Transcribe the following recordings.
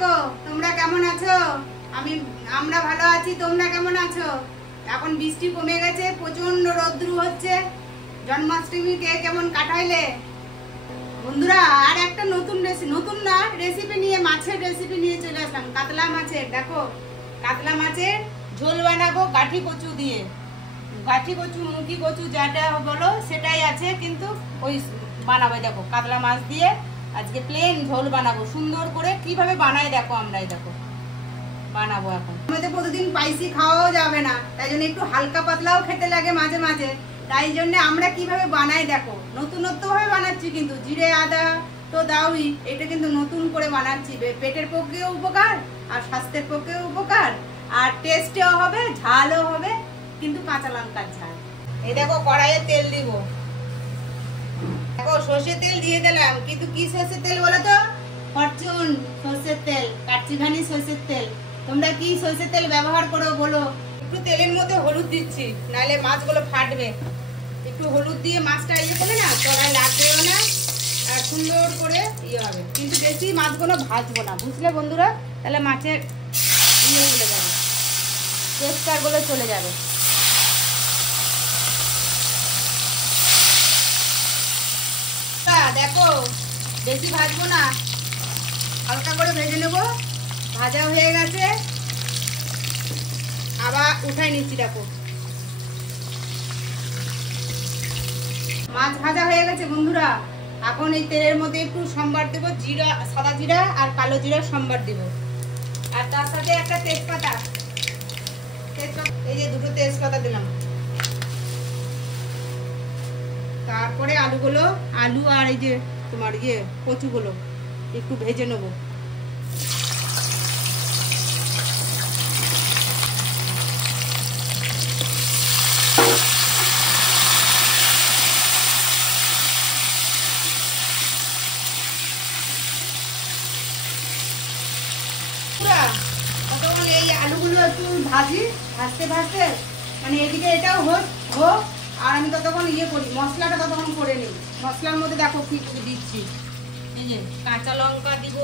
দেখো তোমরা কেমন আছো? আমরা ভালো আছি, তোমরা কেমন আছো? এখন বৃষ্টি কমে গেছে, প্রচন্ড রৌদ্র হচ্ছে। জন্মাষ্টমী কে কেমন কাটাইলে বন্ধুরা? আর একটা নতুন রেসিপি নিয়ে, মাছের রেসিপি নিয়ে চলে আসলাম। কাতলা মাছের, দেখো কাতলা মাছের ঝোল বানাবো গাঠি কচু দিয়ে। গাঠি কচু, মুখি কচু যেটা বলো সেটাই আছে, কিন্তু ওই বানাবো। দেখো কাতলা মাছ দিয়ে আজকে প্লেন ঝোল বানাবো সুন্দর করে। কিভাবে বানাই দেখো, আমরাই দেখো বানাবো। এখন আমাদের প্রতিদিন স্পাইসি খাওয়াও যাবে না, তাই জন্য একটু হালকা পাতলাও খেতে লাগে মাঝে মাঝে। তাই জন্য আমরা কিভাবে বানাই দেখো, নতুনত্ব ভাবে বানাচ্ছি, কিন্তু জিরে আদা তো দাওই, এটা কিন্তু নতুন করে বানাচ্ছি। পেটের পক্ষেও উপকার আর স্বাস্থ্যের পক্ষেও উপকার, আর টেস্টেও হবে, ঝালও হবে, কিন্তু কাঁচা লঙ্কার ঝাল। এই দেখো কড়াইয়ে তেল দিব, দেখো সর্ষের তেল দিয়ে দিলাম, কিন্তু কি সর্ষের তেল বলো তো? ফরচুন সর্ষের তেল, কাচ্চিঘানি সর্ষের তেল। তোমরা কি সর্ষের তেল ব্যবহার করো বলো? একটু তেলের মধ্যে হলুদ দিচ্ছি, নাহলে মাছগুলো ফাটবে। একটু হলুদ দিয়ে মাছটা ইয়ে করলে না তলায় লাগবেও না, আর সুন্দর করে ইয়ে হবে। কিন্তু বেশি মাছগুলো ভাজবো না, বুঝলে বন্ধুরা? তাহলে মাছের ইয়ে উঠে যাবে, টেস্টারগুলো চলে যাবে। দেখো বেশি ভাজবো না, হালকা করে ভেজে নেব। ভাজা হয়ে গেছে, আবার উঠাই নিচ্ছি। দেখো মাছ ভাজা হয়ে গেছে বন্ধুরা। এখন এই তেলের মধ্যে একটু সম্বার দেবো, জিরা, সাদা জিরা আর কালো জিরা সম্বার দেবো, আর তার সাথে একটা তেজপাতা। এই যে দুটো তেজপাতা দিলাম। তারপরে আলু আর এই যে তোমার কচুগুলো একটু ভেজে নেবো। এই আলুগুলো একটু ভাজতে মানে এদিকে এটাও হোক, আর আমি ততক্ষণ করি, মশলাটা ততক্ষণ করে নিই। মশলার মধ্যে দেখো কি দিচ্ছি। এই যে কাঁচা লঙ্কা দিব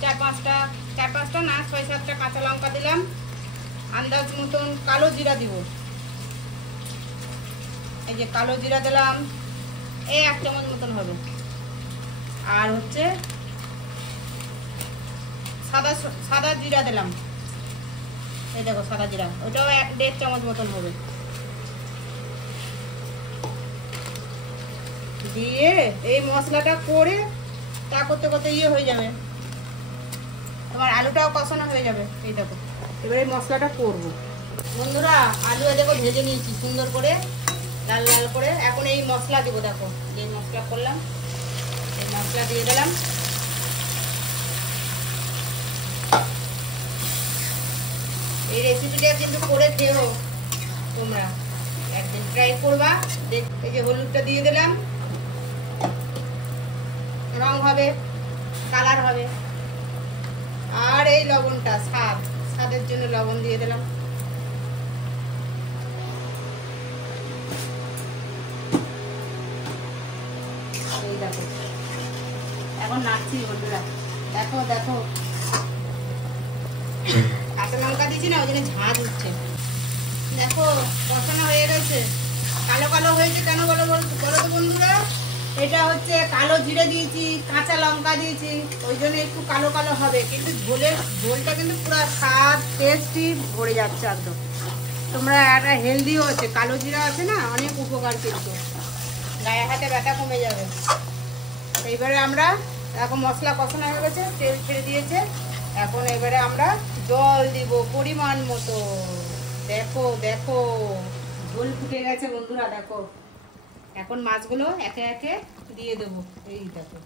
চার পাঁচটা না 6-7টা কাঁচা লঙ্কা দিলাম। আন্দাজ মতন কালো জিরা দিব, এই যে কালো জিরা দিলাম, এই 1 চামচ মতন হবে। আর হচ্ছে সাদা জিরা দিলাম, এই দেখো সাদা জিরা, ওটাও 1-1.5 চামচ মতন হবে। দিয়ে এই মশলাটা করে তা করতে করতে হয়ে যাবে, তোমার আলুটাও কষানো হয়ে যাবে। এই দেখো এবারে মশলাটা করব বন্ধুরা। আলু দেখো ভেজে নিয়েছি সুন্দর করে, লাল লাল করে। এখন এই মশলা দেবো, দেখো যে মশলা করলাম, এই মশলা দিয়ে দিলাম। এই রেসিপিটা কিন্তু করে খেও তোমরা, একদিন ট্রাই করবা। এই যে হলুদটা দিয়ে দিলাম, রং হবে, কালার হবে। আর এই লবণটা স্বাদের জন্য লবণ দিয়ে দিলাম। এই দেখো এখন নাড়ছি বন্ধুরা, দেখো কাঁচা লঙ্কা দিয়েছি না, ওই জন্য ঝাঁঝ উঠছে। দেখো কষানো হয়ে গেছে, কালো কালো হয়েছে কেন বলো তো বন্ধুরা? এটা হচ্ছে কালো জিরে দিয়েছি, কাঁচা লঙ্কা দিয়েছি, ওই জন্য একটু কালো কালো হবে, কিন্তু ঝোলটা কিন্তু পুরো স্বাদ টেস্টি ভরে যাচ্ছে একদম। তোমরা একটা হেলদিও আছে, কালো জিরা আছে না, অনেক উপকার, কিন্তু গায়ে হাতে ব্যথা কমে যাবে। এইবারে আমরা এখন মশলা কষানো হয়ে গেছে, তেল ছেড়ে দিয়েছে। এখন এবারে আমরা জল দিব পরিমাণ মতো। দেখো ঝোল ফুটে গেছে বন্ধুরা। দেখো এখন মাছগুলো একে একে দিয়ে দেবো। এই দেখো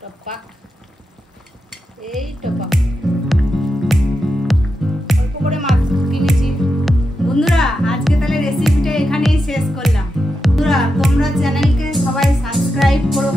টপাক, অল্প করে মাছ কিনেছি বন্ধুরা। আজকে তাহলে রেসিপিটা এখানেই শেষ করলাম বন্ধুরা। তোমরা চ্যানেলকে সবাই সাবস্ক্রাইব করো।